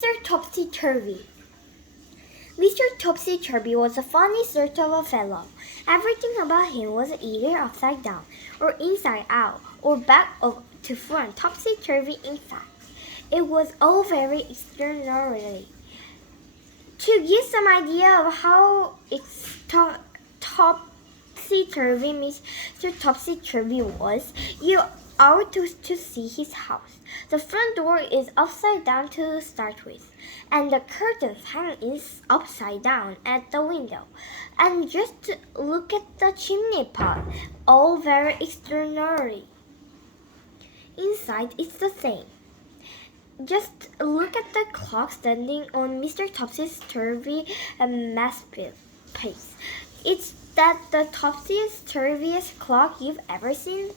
Mr. Topsy-turvy. Mr. Topsy-turvy was a funny sort of a fellow. Everything about him was either upside down, or inside out, or back to front, topsy-turvy in fact. It was all very extraordinary. To give some idea of how topsy-turvy Mr. Topsy-turvy was, you ought to see his house. The front door is upside down to start with, and the curtains hang upside down at the window. And just look at the chimney pot, all very extraordinary. Inside it's the same. Just look at the clock standing on Mr. Topsy-turvy masterpiece. It's that the topsy-turviest clock you've ever seen.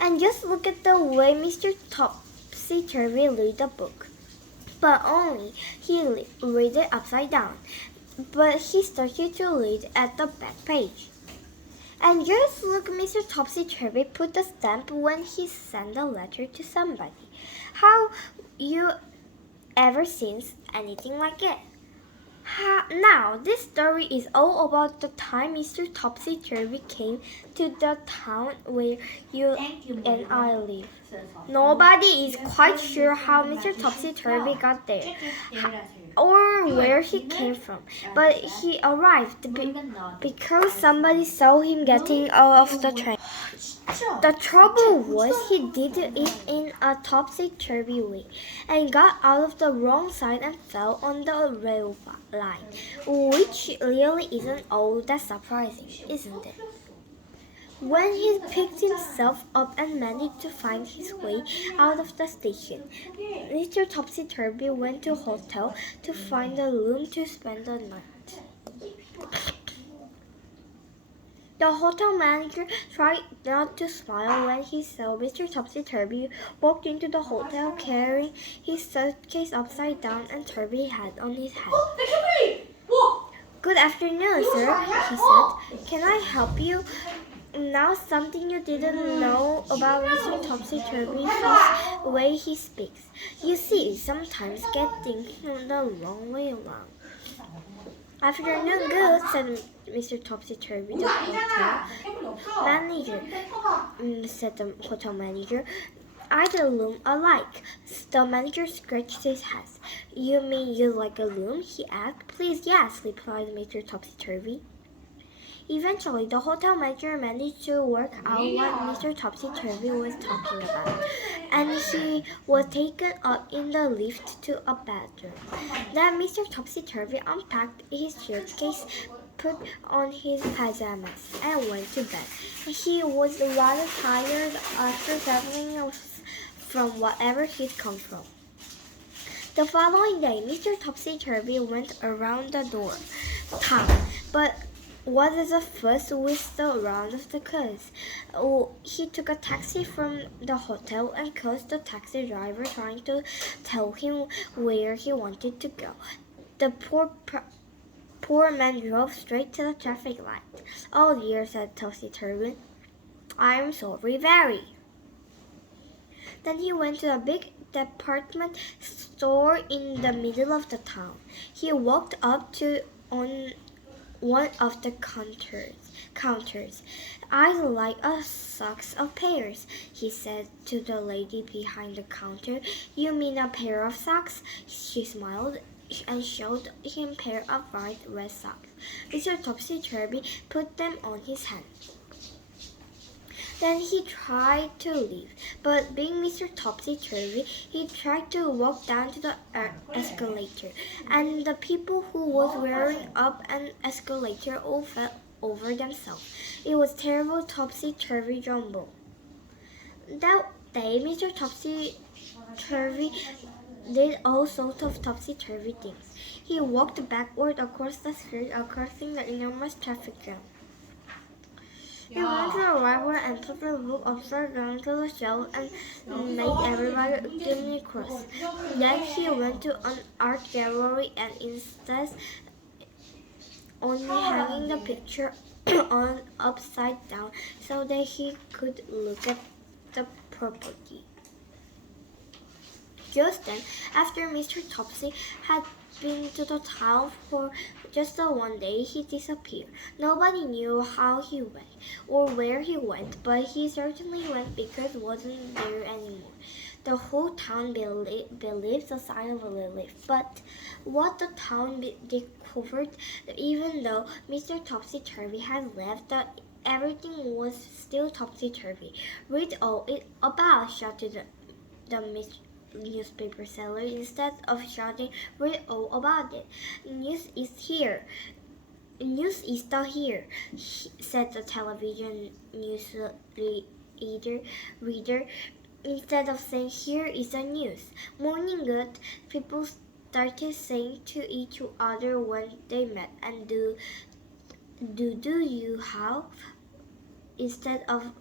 And just look at the way Mr. Topsy-turvy read a book. But only he read it upside down. But he started to read at the back page. And just look, Mr. Topsy-turvy put the stamp when he sent a letter to somebody. How you ever seen anything like it? Now, this story is all about the time Mr. Topsy-turvy came to the town where you and I live. Nobody is quite sure how Mr. Topsy-turvy got there, or where he came from, but he arrived because somebody saw him getting out of the train. The trouble was he did it in a topsy-turvy way and got out of the wrong side and fell on the rail line, which really isn't all that surprising, isn't it? When he picked himself up and managed to find his way out of the station, Mr. Topsy-turvy went to a hotel to find a room to spend the night. The hotel manager tried not to smile when he saw Mr. Topsy-turvy walk into the hotel carrying his suitcase upside down and turvy hat on his head. "Good afternoon, sir," he said. "Can I help you?" Now something you didn't know about Mr. Topsy-turvy is the way he speaks. You see, sometimes get things the wrong way around. "Afternoon, good," said Mr. Topsy-turvy, the hotel manager. Said the hotel manager. "Either room alike." The manager scratched his head. "You mean you like a room?" he asked. "Please, yes," replied Mr. Topsy-turvy. Eventually, the hotel manager managed to work out what Mr. Topsy-turvy was talking about, and he was taken up in the lift to a bedroom. Then Mr. Topsy-turvy unpacked his suitcase, put on his pajamas, and went to bed. He was rather tired after traveling from wherever he'd come from. The following day, Mr. Topsy-turvy went around the town, but was the first with the round of the curves. He took a taxi from the hotel and cursed the taxi driver trying to tell him where he wanted to go. The poor man drove straight to the traffic light. "Oh dear," said Topsy-turvy. "I'm sorry, very." Then he went to a big department store in the middle of the town. He walked up to one of the counters. "I'd like a socks of pears," he said to the lady behind the counter. "You mean a pair of socks?" She smiled and showed him a pair of bright red socks. Mr. Topsy-turvy put them on his hand. Then he tried to leave, but being Mr. Topsy-turvy, he tried to walk down to the escalator, and the people who was wearing up an escalator all fell over themselves. It was terrible topsy-turvy jumble. That day, Mr. Topsy-turvy did all sorts of topsy-turvy things. He walked backward across the street, crossing the enormous traffic jam. He went to the library and put the book upside down to the shelf and made everybody extremely cross. Then he went to an art gallery and instead only hanging the picture on upside down so that he could look at the property. Just then, after Mr. Topsy had been to the town for just the one day, he disappeared. Nobody knew how he went or where he went, but he certainly went because wasn't there anymore. The whole town believes the sign of a relief, but what the town discovered, even though Mr. Topsy-turvy had left, that everything was still topsy-turvy. Read all it about, shouted the newspaper seller. Instead of shouting, read all about it. News is here. News is still here, said the television news reader. Instead of saying, here is the news. Morning good, people started saying to each other when they met, and do you have, instead of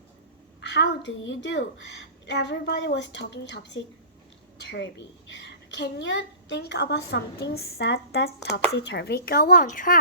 how do you do. Everybody was talking topsy-turvy. Can you think about something sad that's topsy-turvy? Go on, try.